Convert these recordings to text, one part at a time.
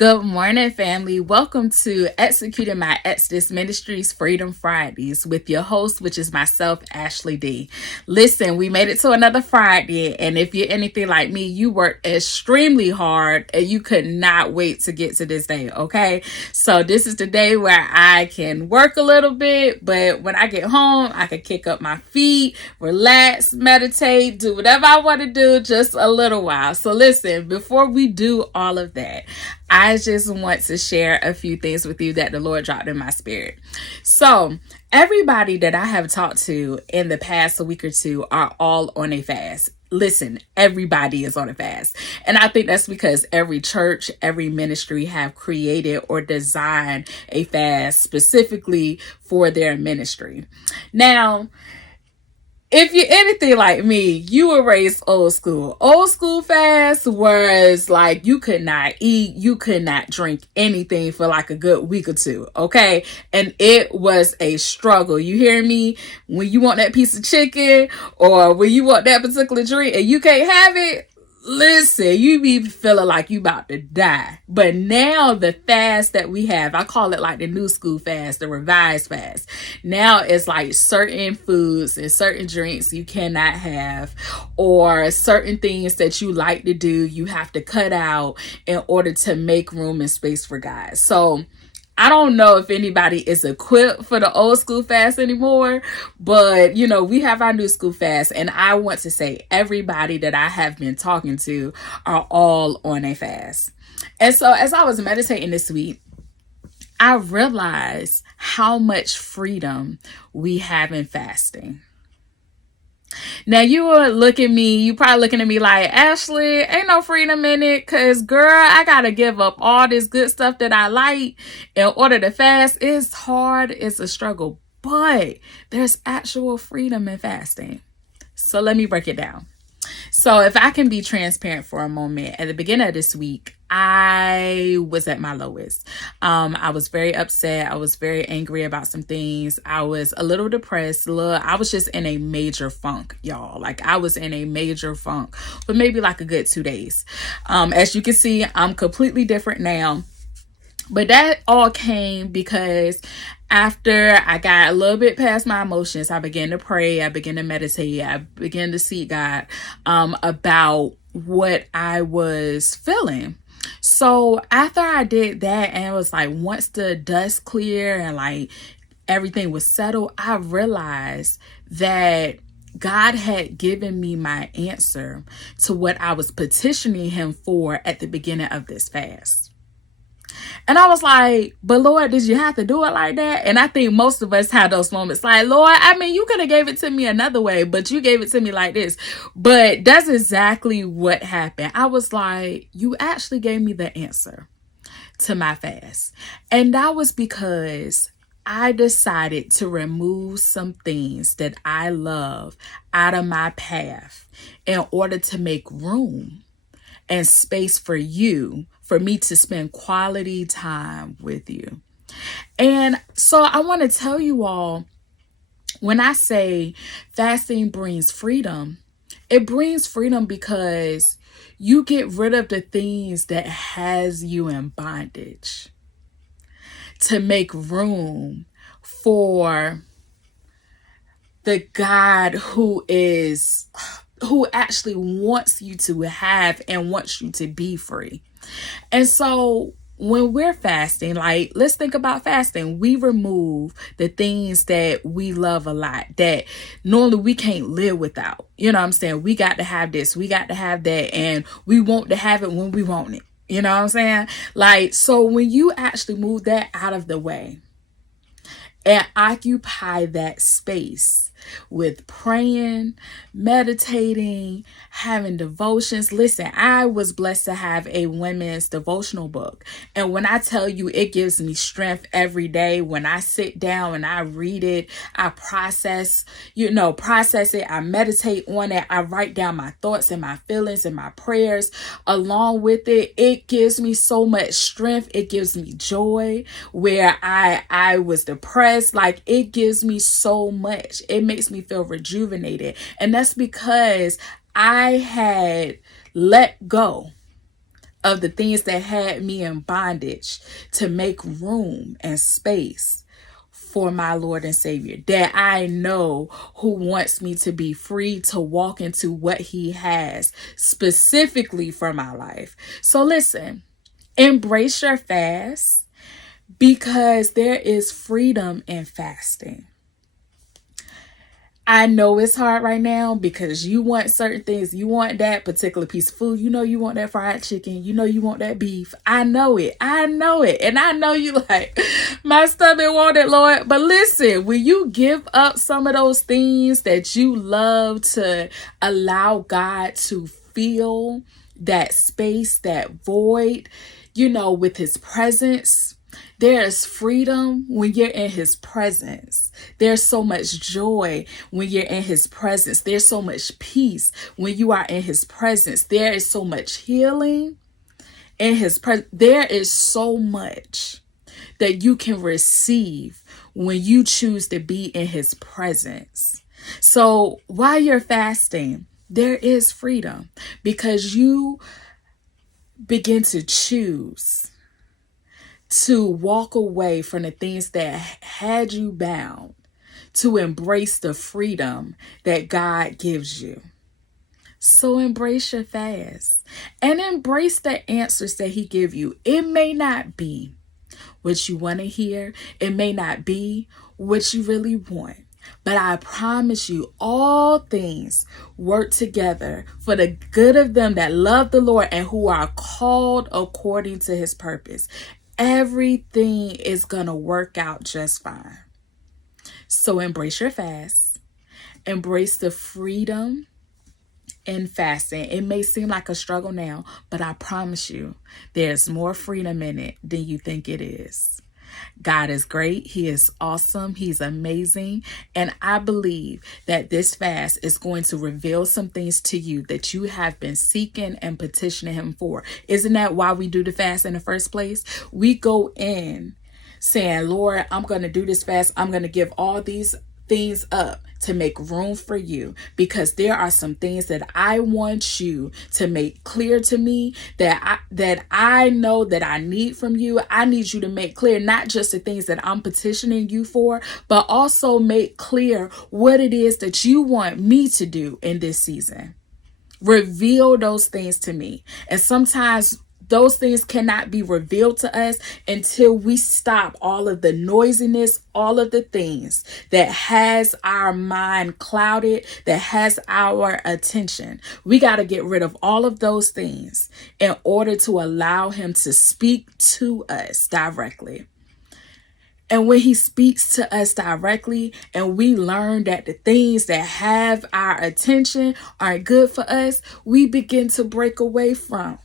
Good morning, family. Welcome to Executing My Exodus Ministries Freedom Fridays with your host, which is myself, Ashley D. Listen, we made it to another Friday, and if you're anything like me, you worked extremely hard and you could not wait to get to this day, okay? So this is the day where I can work a little bit, but when I get home, I can kick up my feet, relax, meditate, do whatever I want to do just a little while. So listen, before we do all of that, I just want to share a few things with you that the Lord dropped in my spirit. So, everybody that I have talked to in the past week or two are all on a fast. Listen, everybody is on a fast. And I think that's because every church, every ministry have created or designed a fast specifically for their ministry. Now, if you're anything like me, you were raised old school. Old school fast was like you could not eat, you could not drink anything for like a good week or two, okay? And it was a struggle. You hear me? When you want that piece of chicken or when you want that particular drink and you can't have it, listen, you be feeling like you about to die. But now the fast that we have, I call it like the new school fast, the revised fast. Now it's like certain foods and certain drinks you cannot have, or certain things that you like to do, you have to cut out in order to make room and space for God. So I don't know if anybody is equipped for the old school fast anymore, but we have our new school fast, and I want to say everybody that I have been talking to are all on a fast. And so as I was meditating this week, I realized how much freedom we have in fasting. Now you probably looking at me like, Ashley, ain't no freedom in it, cause girl, I gotta give up all this good stuff that I like in order to fast. It's hard, it's a struggle, but there's actual freedom in fasting. So let me break it down. So if I can be transparent for a moment, at the beginning of this week, I was at my lowest. I was very upset. I was very angry about some things. I was a little depressed. I was just in a major funk, y'all. Like I was in a major funk for maybe like a good 2 days. As you can see, I'm completely different now. But that all came because after I got a little bit past my emotions, I began to pray, I began to meditate, I began to seek God about what I was feeling. So after I did that, and it was like once the dust cleared and like everything was settled, I realized that God had given me my answer to what I was petitioning him for at the beginning of this fast. And I was like, but Lord, did you have to do it like that? And I think most of us had those moments like, Lord, I mean, you could have gave it to me another way, but you gave it to me like this. But that's exactly what happened. I was like, you actually gave me the answer to my fast. And that was because I decided to remove some things that I love out of my path in order to make room and space for me to spend quality time with you. And so I want to tell you all, when I say fasting brings freedom, it brings freedom because you get rid of the things that has you in bondage to make room for the God who actually wants you to have and wants you to be free. And so when we're fasting, like let's think about fasting, we remove the things that we love a lot that normally we can't live without. You know what I'm saying? We got to have this, we got to have that, and we want to have it when we want it. You know what I'm saying? Like, so when you actually move that out of the way and occupy that space with praying, meditating, having devotions. Listen, I was blessed to have a women's devotional book. And when I tell you, it gives me strength every day. When I sit down and I read it, I process it. I meditate on it. I write down my thoughts and my feelings and my prayers along with it. It gives me so much strength. It gives me joy where I was depressed. Like it gives me so much. It makes me feel rejuvenated. And that's because I had let go of the things that had me in bondage to make room and space for my Lord and Savior, that I know who wants me to be free to walk into what he has specifically for my life. So listen, embrace your fast because there is freedom in fasting. I know it's hard right now because you want certain things. You want that particular piece of food. You know you want that fried chicken. You know you want that beef. I know it. I know it. And I know you like, my stomach want it, Lord. But listen, when you give up some of those things that you love to allow God to fill that space, that void, with his presence, there is freedom when you're in his presence. There's so much joy when you're in his presence. There's so much peace when you are in his presence. There is so much healing in his presence. There is so much that you can receive when you choose to be in his presence. So while you're fasting, there is freedom because you begin to choose to walk away from the things that had you bound, to embrace the freedom that God gives you. So embrace your fast and embrace the answers that he gives you. It may not be what you want to hear. It may not be what you really want. But I promise you, all things work together for the good of them that love the Lord and who are called according to his purpose. Everything is going to work out just fine. So embrace your fast. Embrace the freedom in fasting. It may seem like a struggle now, but I promise you, there's more freedom in it than you think it is. God is great. He is awesome. He's amazing. And I believe that this fast is going to reveal some things to you that you have been seeking and petitioning him for. Isn't that why we do the fast in the first place? We go in saying, Lord, I'm going to do this fast. I'm going to give all these things up to make room for you, because there are some things that I want you to make clear to me that I know that I need from you. I need you to make clear not just the things that I'm petitioning you for, but also make clear what it is that you want me to do in this season. Reveal those things to me. And sometimes those things cannot be revealed to us until we stop all of the noisiness, all of the things that has our mind clouded, that has our attention. We got to get rid of all of those things in order to allow him to speak to us directly. And when he speaks to us directly and we learn that the things that have our attention aren't good for us, we begin to break away from.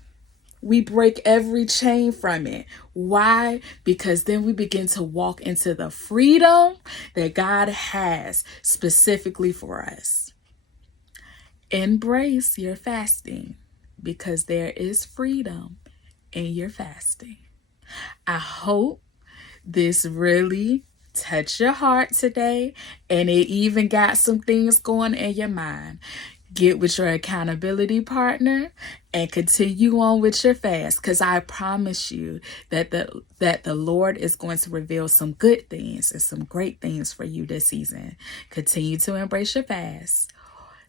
We break every chain from it. Why? Because then we begin to walk into the freedom that God has specifically for us. Embrace your fasting because there is freedom in your fasting. I hope this really touched your heart today, and it even got some things going in your mind. Get with your accountability partner and continue on with your fast, because I promise you that the Lord is going to reveal some good things and some great things for you this season. Continue to embrace your fast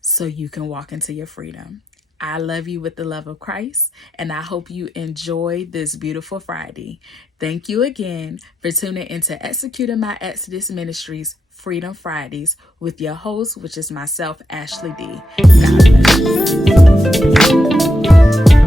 so you can walk into your freedom. I love you with the love of Christ, and I hope you enjoy this beautiful Friday. Thank you again for tuning into Executing My Exodus Ministries Freedom Fridays with your host, which is myself, Ashley D. God bless you.